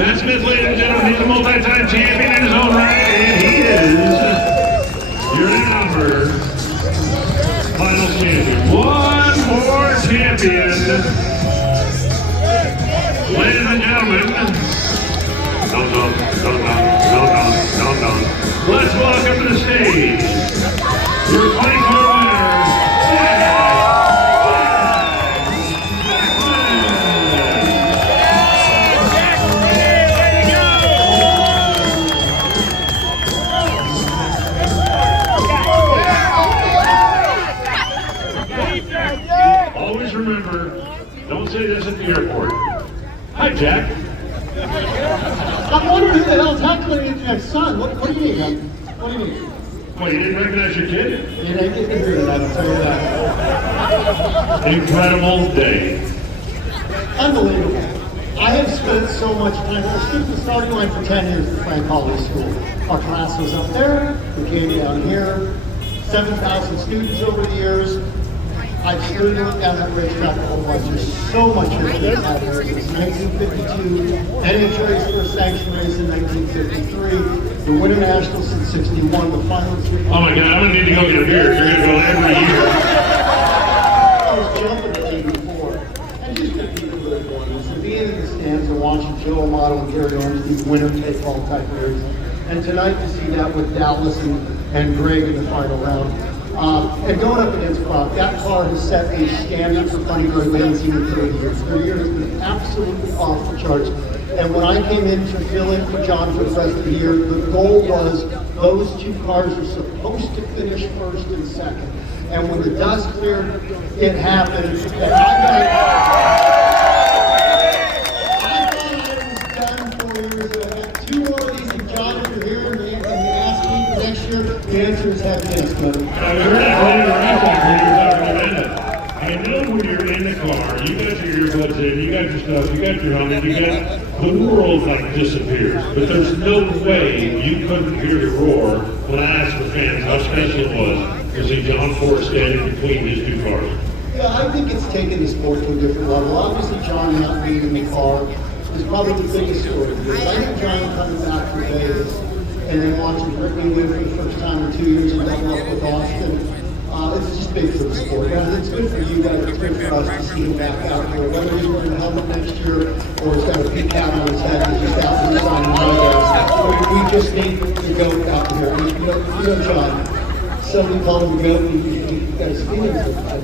Matt Smith, ladies and gentlemen, he's a multi-time champion in his own right, and he is your In-Out Burger Finals champion. One more champion. Ladies and gentlemen, let's welcome to the stage your 24 winner, Always remember, don't say this at the airport. Hi, Jack. I'm wondering who the hell's heckling your son. What do you mean? What do you mean? Well, you didn't recognize your kid? You didn't get to hear that, I'll tell you that. Incredible day. Unbelievable. I have spent so much time. I stood in the starting line for 10 years at Frank College School. Our class was up there, we came down here, 7,000 students over the years. I've stood and looked down that racetrack a whole bunch. There's so much history out there. It was 1952, NHRA's first sanction race in 1953, the Winter Nationals in 61, the finals. Oh my God, I'm gonna need to go get a beer. You're gonna go every year. I was jumping the day before, and just the people that are doing this, and being in the stands and watching Joe Amato and Gary Ormsby winner take all type of races. And tonight to see that with Dallas and Greg in the final round. And going up against Brock, that car has set a standard for funny car we haven't seen in 30 years. 30 years has been absolutely off the charts. And when I came in to fill in for John for the rest of the year, the goal was those two cars are supposed to finish first and second. And when the dust cleared, it happened. And I thought I was done 4 years ago. I got 2 more of these, and John, if you're here and you ask me for next year, the answer is heck yes, brother. I know when you're in the car, you got your earbuds in, you got your stuff, you got your helmet, you got the world like disappears. But there's no way you couldn't hear the roar when I asked the fans how special it was to see John Ford standing between his 2 cars. Yeah, I think it's taken the sport to a different level. Obviously, John not being in the car is probably the biggest story. I think John coming back from Vegas and then watching Brittany win for the first time in 2 years and double up with Austin. It's just big for the sport. It's good for you guys, it's good for us to see him back out here. Whether he's wearing a helmet next year or he's got a big cap on his head, he's just out there signing autographs. We just need the GOAT out here. You know John, somebody called him the GOAT, and he got his feelings hurt.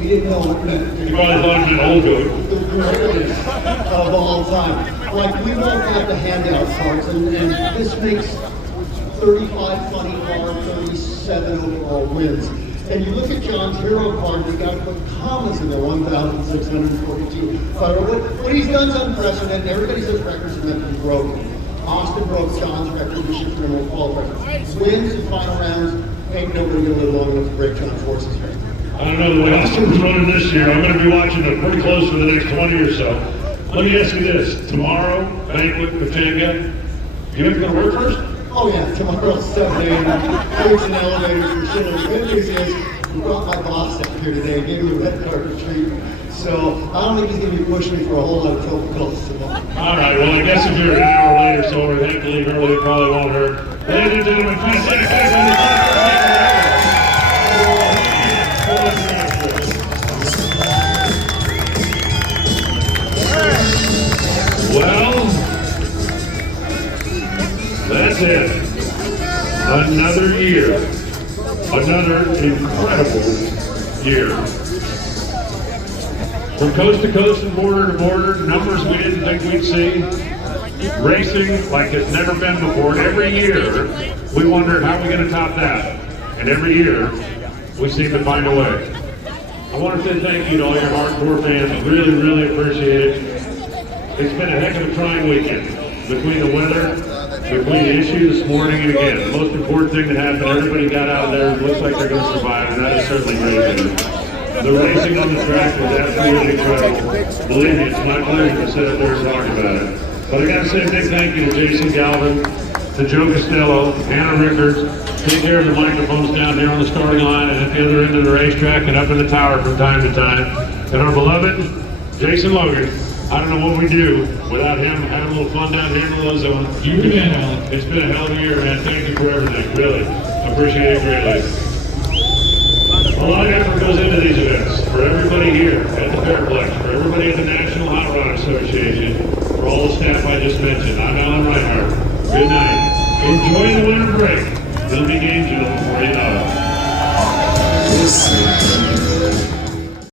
He didn't know what it meant. You probably thought he was an old GOAT. The greatest of all time. Like, we won't have the handout cards, and this makes 35 funny car, 37 overall wins. And you look at John's hero card, you got to put commas in there, 1,642. What he's done is unprecedented. Everybody says records are meant to be broken. Austin broke John's record, we should criminal qualifier. Wins in final rounds, ain't nobody gonna live long enough to break John Force's record. I don't know the way Austin's running this year. I'm going to be watching it pretty close for the next 20 or so. Let me ask you this. Tomorrow, banquet, Katanga, you have to go to work first? Oh yeah, tomorrow's 7 a.m. Brakes and elevators for sure. The good news is, we brought my boss up here today, gave me a red carpet treatment. So I don't think he's going to be pushing me for a whole lot of Coca Colas today. All right, well, I guess if you're an hour later, so we have to leave early, it probably won't hurt. Ladies and gentlemen, please take Well, that's it. Another year. Another incredible year. From coast to coast and border to border, numbers we didn't think we'd see. Racing like it's never been before. Every year, we wondered how we're going to top that. And every year, we seem to find a way. I want to say thank you to all your hardcore fans. Really, really appreciate it. It's been a heck of a trying weekend. Between the weather, between the issue this morning, and again, the most important thing that happened, everybody got out there, it looks like they're going to survive, and that is certainly great news. The racing on the track was absolutely incredible. Believe me, it's my pleasure to sit up there and talk about it. But I got to say a big thank you to Jason Galvin, to Joe Costello, Anna Rickards, take care of the microphones down here on the starting line and at the other end of the racetrack and up in the tower from time to time. And our beloved Jason Logan. I don't know what we do without him having a little fun down here in the low zone. You're the man, Alan. It's been a hell of a year, man. Thank you for everything, really. I appreciate it greatly. A lot of effort goes into these events. For everybody here at the Fairplex, for everybody at the National Hot Rod Association, for all the staff I just mentioned, I'm Alan Reinhart. Good night. Enjoy the winter break. There'll be games before you know it.